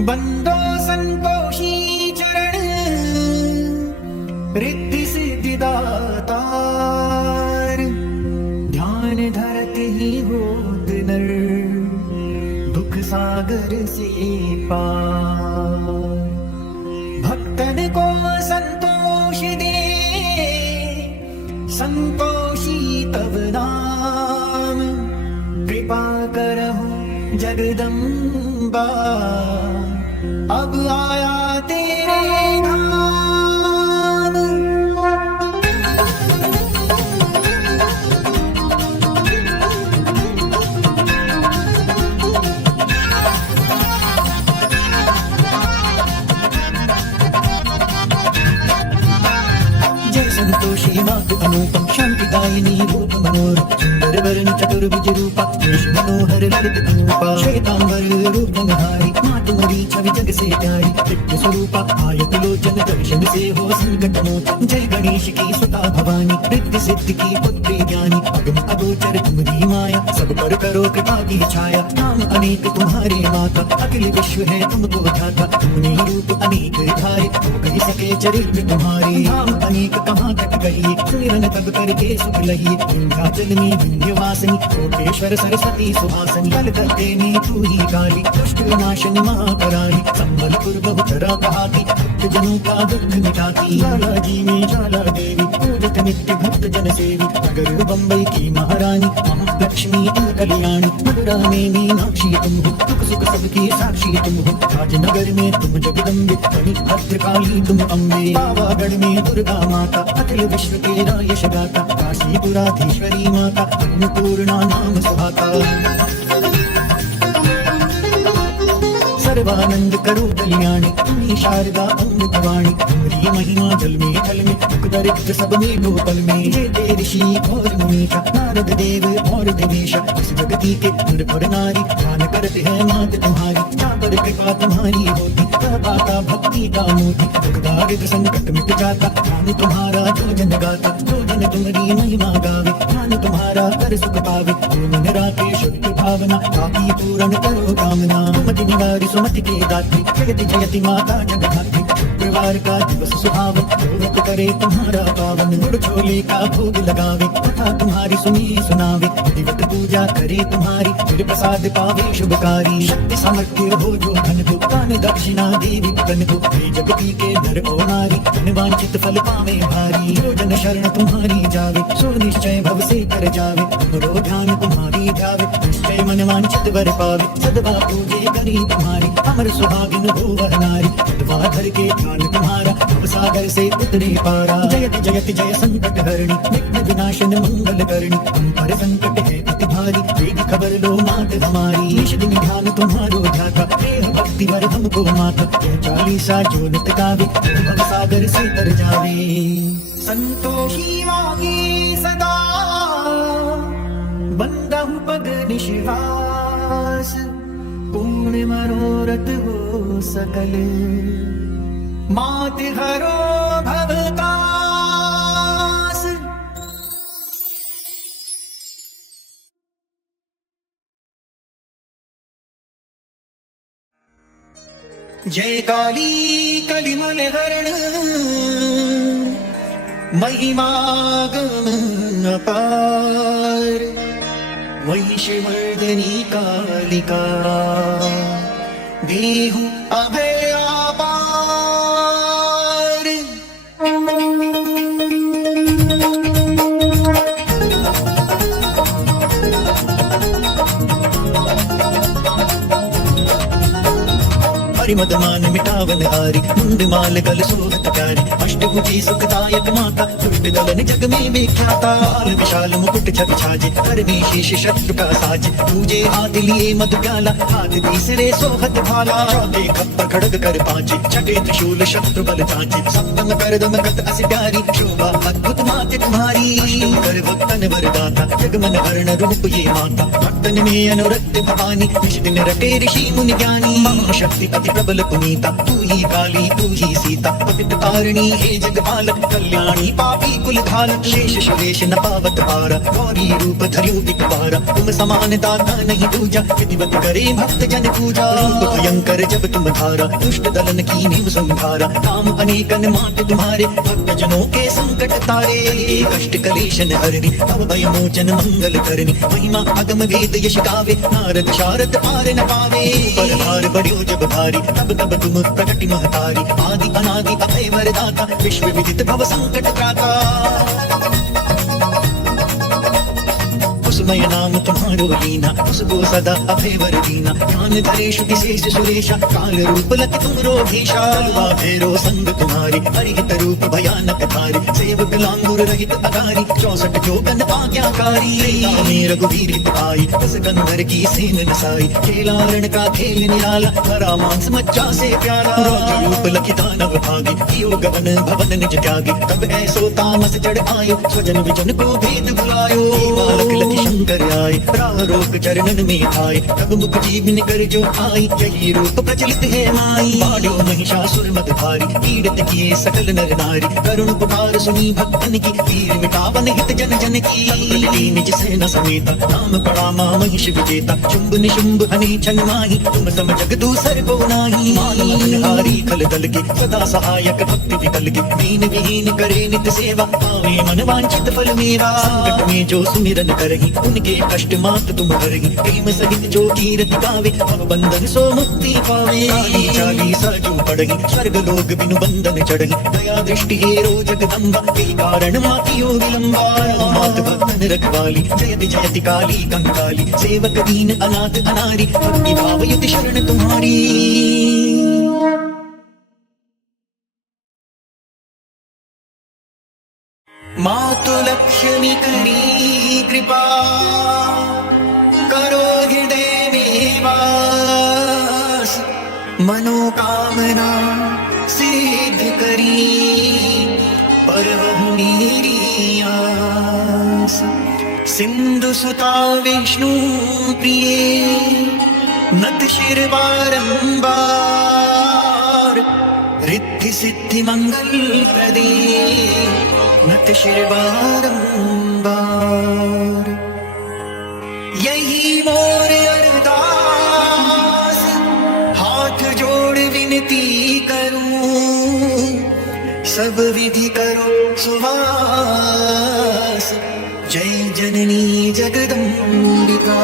बंदो संतोषी चरण रिद्धि सिद्धि दातार। ध्यान धरते ही होत नर दुख सागर से पार। भक्तन को संतोष दे संतोषी तब नाम। कृपा करहु जगदम्बा अब आया तेरे धाम। जय संतोषी मातु अनुपम शांतिदायिनी रूप मनोरम। सुंदर वरण चतुर्भुज रूपा केश मनोहर ललित अनुपा। श्वेतांबर रूप नहारी मातु मरीचि जग से प्यारी। दिव्य स्वरूपा आयत लोचन दर्शन से हो संकट मोचन। जय गणेश की सुता भवानी रिद्धि सिद्धि की पुत्री ज्ञानी। अगम अगोचर तुम्हारी माया सब पर करो कृपा की छाया। नाम अनेक तुम्हारे माता अखिल विश्व है तुमको ध्याता। तुमने रूप अनेक धारे हो कही सके चरित्र तुम्हारे। नाम अनेक कहाँ तक कहिए सुमिरन तब करके सुख लहिए। विंध्याचल में विंध्यवासिनी कोटेश्वर सरस्वती सुहासिनी। कलकत्ते में तू ही काली दुष्ट विनाशनी महाकराली। संबलपुर बहुचरा कहाती भक्त जनों का दुख मिटाती। लाला जी में जाला देवी पूजित नित्य भक्त जन सेवी। नगर बम्बई की महारानी महालक्ष्मी कल्याणी। मथुरा में मीनाक्षी तुम हो दुख सुख सबकी साक्षी तुम हो। राजनगर में तुम जगदम्बे मणि भद्रकाली तुम अम्बे। पावागढ़ में दुर्गा माता अखिल विश्व तेरा यश गाता। काशीपुराधीश्वरी माता अन्नपूर्णा नाम सुहाता। सर्वानंद करो कल्याणी तुम्ही शारदा अमृतवाणी। तुम्हारी महिमा जल में दुख दरिद्र सब में दो पल में। जय जय ऋषि और मुनीषा नारद देव और दिनेशा। इस जगती के नर और नारी ध्यान करते हैं मात तुम्हारी। जहाँ पर कृपा तुम्हारी होती तह पाता भक्ति का मोती। दुख दारिद्र संकट मिट जाता ध्यान तुम्हारा जो जन गाता। जो जन तुम्हारी महिमा गावे ध्यान तुम्हारा कर सुख पावे। जो मन राखे शुद्ध भावना ताकि पूर्ण करो कामना। सुमति निवारी सुमति के दात्री जगति जयति माता जगधात्री। शुक्रवार का दिवस सुहावन व्रत करे तुम्हारा पावन। गुड़ छोले का भोग लगावे तथा तुम्हारी सुनी सुनावे। विधिवत पूजा करे तुम्हारी फिर प्रसाद पावे शुभकारी। शक्ति सामर्थ्य हो जो धन को दान दक्षिणा देवी तन को। हे जगती के नर ओ नारी धन वांछित फल पावे भारी। जो जन शरण तुम्हारी जावे सो निश्चय भव से कर जावे। तुमरो ध्यान तुम्हारी ध्यावे निश्चय मन वांछित वर पावे। सदवा पूजे करी तुम्हारी अमर सुहागिन हो वह नारी। सदवा धर के ध्यान तुम्हारा भव सागर से उतरे पारा। जयति जयति जय संकट हरणी विघ्न विनाशन मंगल करणी। तुम पर संकट है अति भारी तेरी खबर लो मात हमारी। निश दिन ध्यान तुम्हारो ध्याता प्रेम भक्ति भर हमको माता। यह चालीसा जो नित गावे भव सागर से तर जावे। संतोषी वागी सदा बंदहु पग निश्वास। पूर्ण मनोरथ हो सकल मात हरो भवतास। जय काली कलिमल हरण महिमा गम अपार। महिषमर्दिनी कालिका देहु अभय अपार। मदमान मिटावन हारी मुंड माल गल सोहत प्यारी। अष्टभुजी सुखदायक माता दुष्ट दलन जग में विख्याता। बाल विशाल मुकुट छवि छाजे कर में शीश शत्रु का साज। पूजे हाथ लिए मधु प्याला हाथ तीसरे सोहत भाला। चौथे खप्पर खड़ग कर पांचे छठे त्रिशूल शत्रु बल जांचे। सप्तम कर दमकत अस प्यारी शोभा अद्भुत माते तुम्हारी। अष्टम कर भक्तन वरदाता जग मन हरण रूप ये माता। भक्तन में अनुरक्त भवानी निश दिन रटे ऋषि मुनि ज्ञानी। महाशक्ति अति प्रबल पुनीता, तू ही काली तू ही सीता, पतित तारिणी हे जगपालक, कल्याणी पापी कुल घालक, शेष सुरेश न पावत पारा, गौरी रूप धर्यु बिकबारा, तुम समान दाता नहीं दूजा, विधिवत करे भक्त जन पूजा, रूप भयंकर जब तुम धारा, दुष्ट दलन की नीव संहारा, काम अनेकन मात तुम्हारे, भक्त जनों के संकट तारे, कष्ट कलेशन हरनी, भव भय मोचन मंगल करनी, महिमा अगम वेद यश गावे, नारद शारद पार न पावे, पर भार बढ़्यो जब भारी, तब तब तुम प्रकटि महतारी, आदि अनादि अभय वरदाता, विश्व विदित भव संकट त्राता, उसमय नाम तुम्हारो लीना, उसको सदा अभय वर दीना, ज्ञान धरेशु विशेष सुरेशा, काल रूप लख तुम रोधीशा, भैरो संग तुम्हारे, हरिहित रूप भयानक धारी, सेवक लांगुर रहित अगारी, 64 जोगन आज्ञाकारी, में रघुवीर हित आई, बस कंधर की सेन नसाई, खेला रण का खेल निराला, हरा मांस मज्जा से प्यारा, रौद्र रूप लखि दानव भागी, कियो गगन भवन निज त्यागी, तब ऐसो तामस चढ़ आयो, स्वजन विजन को भेद बुलायो, बालक लखि शंकर आए, प्रारोक चरणन में आए, तब मुख जीवन कर जो आई, यही रूप प्रचलित है माई, बाढ़ो महिषासुर मद भारी, पीड़ित किए सकल नर नारी, करुण पुकार सुनी भक्तन की, वीर मिटावन हित जन जन की, प्रकटी निज सेना समेता, नाम पड़ा मां महिष विजेता, शुंभ निशुंभ हनि छन माही, तुम सम जग दूसर को नाही, मानो मनहारी खल दल के, सदा सहायक भक्ति विकल के, दीन विहीन करे नित सेवा, पावे मन वांछित फल मेवा, संकट में जो सुमिरन करही, उनके कष्ट मात तुम हरही, प्रेम सहित जो कीरति गावे, अब बंधन सो मुक्ति पावे, चालीसा जो पढ़ही, स्वर्ग लोक बिनु बंधन चढ़ही, दया दृष्टि हेरो जगदम्बा, के कारण मातियो विलंबा, मात भक्तन रखवाली, जयति जयति काली कंकाली, सेवक दीन अनाथ अनारी, भक्ति भाव युति शरण तुम्हारी। मातु लक्ष्मी करी कृपा, करो हृदय में वास, मनोकामना सिद्ध करी, परवहु मेरी आस, सिंधु सुता विष्णु प्रिय, नत शिर बारंबार, रिद्धि सिद्धि मंगल प्रदे, नत शिर बारंबार, यही मोर अरदास, हाथ जोड़ विनती करूं, सब विधि करो सुवास, जय जननी जगदम्बिका।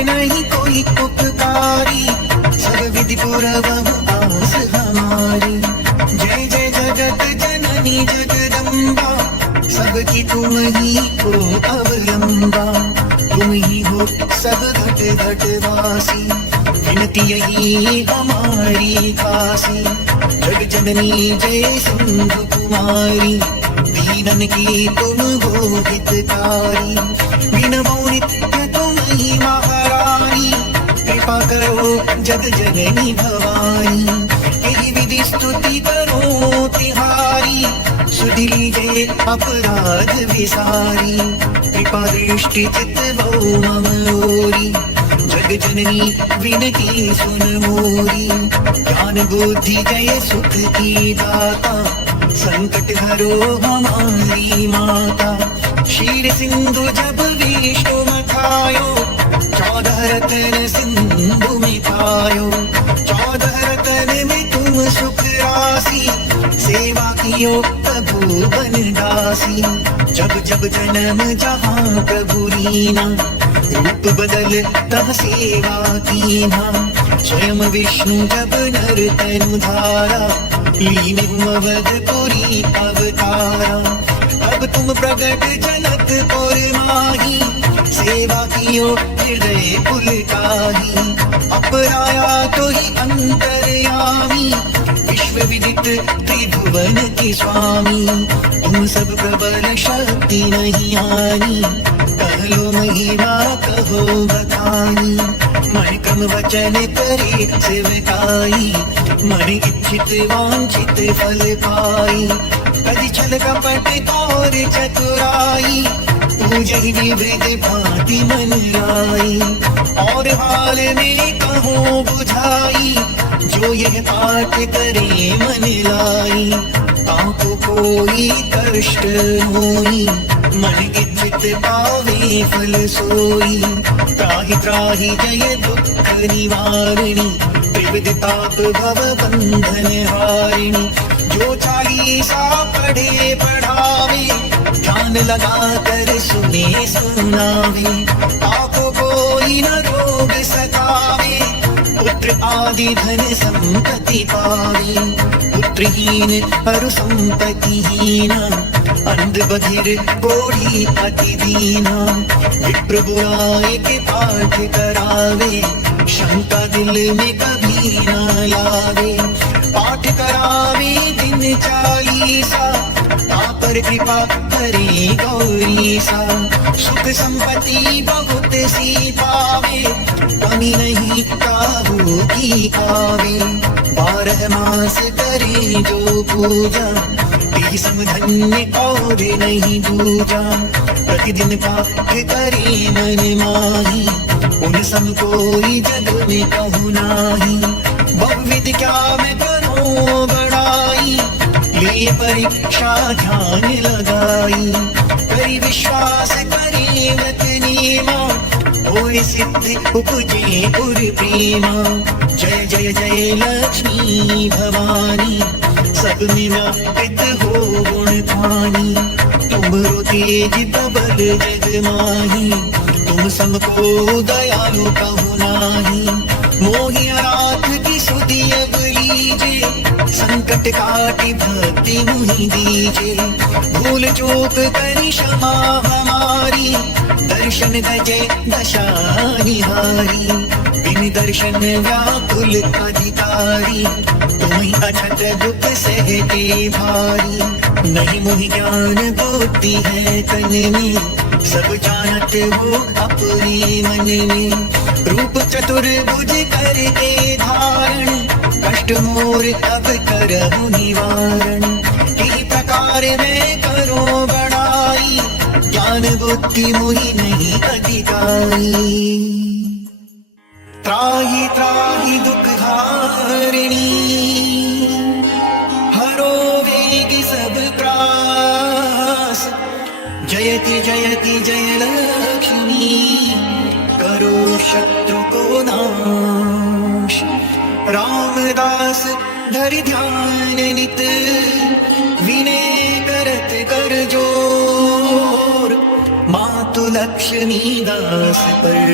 नहीं कोई उपकारी, सब विधि पुरवहु आस हमारी, जय जय जगत जननी जगदम्बा, सबकी तुम ही हो अवलंबा, तुम ही हो सब घट घट वासी, विनती यही हमारी खासी, जग जननी जय सिंधु कुमारी, दीनन की तुम हो हितकारी, विनमो नित्य तुम ही महारानी, कृपा करो जग जननी भवानी, यही विधि स्तुति करो तिहारी, सुधि लीजे अपराध विसारी, कृपा दृष्टि चित बहु मम ओरी, जग जननी विनती सुन मोरी, ज्ञान बुद्धि जय सुख की दाता, संकट हरो हमारी माता, क्षीर सिंधु जब विष्णु मथायो, 14 रतन सिंधु में पायो, 14 रतन में तुम सुख राशि, सेवा कियो प्रभु बन दासी, जब जब जन्म जहाँ प्रभु लीना, रूप बदल तब सेवा कीना, स्वयं विष्णु जब नर तनु धारा, लीन अवधपुरी अवतारा, अब तुम प्रगट जनकपुर माही, सेवा कियो हृदय पुलकाही, अपराया तो ही अंतर्यामी, विश्व विदित त्रिभुवन के स्वामी, तुम सब प्रबल शक्ति नहीं आनी, कह बोलो महिमा कहो बखानी, मन क्रम वचन करे सेवकाई, मन इच्छित वांछित फल पाई, कदि छल कपट और चतुराई, पूजहि विविध भांति मन राई, और हाल में कहो बुझाई, जो यह पाठ करे मन लाई, ताको कोई कष्ट होई, मन इच्छित पावे फल सोई, त्राहि त्राहि जय दुख निवारिणी, त्रिविध ताप भव बंधन हारिणी, जो चालीसा पढ़े पढ़ावे, ध्यान लगा कर सुने सुनावे, ताको कोई न रोग सतावे, पुत्र आदि धन संपत्ति पावे, पुत्रहीन अरु संपत्तिहीन, अंध बधिर कोढ़ी अति दीना, विप्र बुराई के पाठ करावे, शंका दिल में कभी न लावे, पाठ करावे दिन चालीसा, तापर कृपा करे गौरीसा, सुख संपत्ति बहुत सी पावे, कमी नहीं काहू की कावे, 12 मास करे जो पूजा, तेहि सम धन्य और नहीं दूजा, प्रतिदिन पाठ करे मन माही, उन सम कोई जग में कहु नाही, बहुविध क्या मैं करूं बड़ाई, ले परीक्षा ध्यान लगाई, करी विश्वास करे व्रत नीमा, होय सिद्धि उपजे पुर प्रेमा, जय जय जय लक्ष्मी भवानी, सब में व्यापित हो गुण खानी, तुमरो तेज प्रबल जग माही, तुम समको दयालु कहु नाही, मोहि अनाथ की सुधि अब लीजे, संकट काटि भक्ति मुहि दीजे, भूल चूक करी क्षमा हमारी, दर्शन दजे दशा निहारी, बिन दर्शन व्याकुल अधिकारी, तुम्हीं अछत दुख सहते भारी, नहीं मोहि ज्ञान बुद्धि है तन में, सब जानत हो अपने मन में, रूप चतुर्भुज करके धारण, कष्ट मोर अब करहु निवारण, किस प्रकार मैं करो बड़ाई, ज्ञान बुद्धि मोहि नहीं अधिकारी, त्राहि त्राहि दुख हारिणी, हरो वेग सब त्रास, जयति जयति जय लक्ष्मी, करो शत्रु को नाश, रामदास धरि ध्यान नित, विनय करत कर जोर, मातु लक्ष्मी दास पर